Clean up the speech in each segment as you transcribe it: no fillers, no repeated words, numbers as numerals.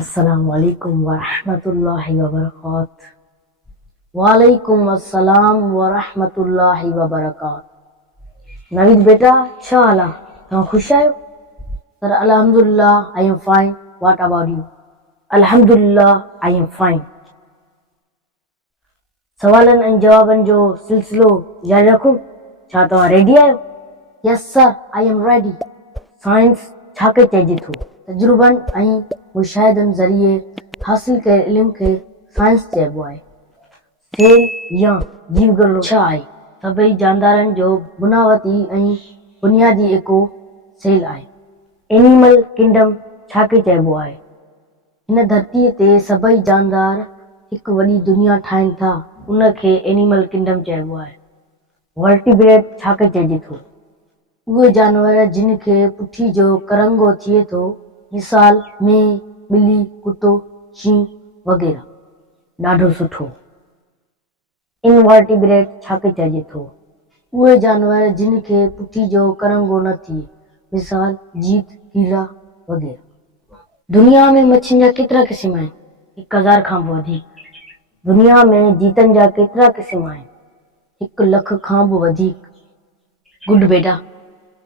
अस्सलाम वालेकुम वरहमतुल्लाहि वबरकात। वालेकुम अस्सलाम वरहमतुल्लाहि वबरकात। नवीद बेटा छा हाल आहे? तव्हां ख़ुशि आहियो? सर अल्हम्दुलिल्लाह I am fine. What about you? अल्हम्दुलिल्लाह आई एम फाइन। सवालनि ऐं जवाबनि जो सिलसिलो जारी रखूं? छा तव्हां रेडी आहियो? Yes sir I am ready. Science छा खे चइजे थो? तजुर्बनि ऐं मुशाहिदनि ज़रिए हासिल कयल इल्म खे साइंस चइबो आहे। सेल या जीवगलो छा आहे? सभई जानदारनि जो बुनियादी ऐं बुनियादी इको सेल आहे। एनिमल किंगडम छा खे चइबो आहे? हिन धरतीअ ते सभई जानदार हिकु वॾी दुनिया ठाहिनि था, उन खे एनिमल किंगडम चइबो आहे। वर्टिब्रेट छा खे चइजे थो? उहे जानवर जिन खे पुठी जो करंगो थिए थो, मिसाल में ॿिली, कुतो, शींहुं वग़ैरह। ॾाढो सुठो। इनवर्टिब्रेट छा खे चइजे थो? उहे जानवर जिन खे पुठी जो करंगो न थिए, मिसाल जीत, कीड़ा वग़ैरह। दुनिया में मच्छियुनि जा केतिरा क़िस्म आहिनि? 1000 खां बि वधीक। दुनिया में जीतनि जा केतिरा क़िस्म आहिनि? 1 लख खां बि वधीक। गुड बेटा,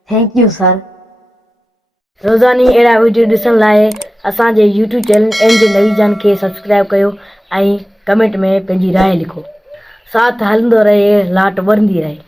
थैंक यू सर। रोज़ानी अहिड़ा वीडियो ॾिसण लाइ असांजे यूट्यूब चैनल एम जे नवीजान खे सब्सक्राइब कयो ऐं कमेंट में पंहिंजी राय लिखो। साथ हलंदो रहे, लाट ॿरंदी रहे।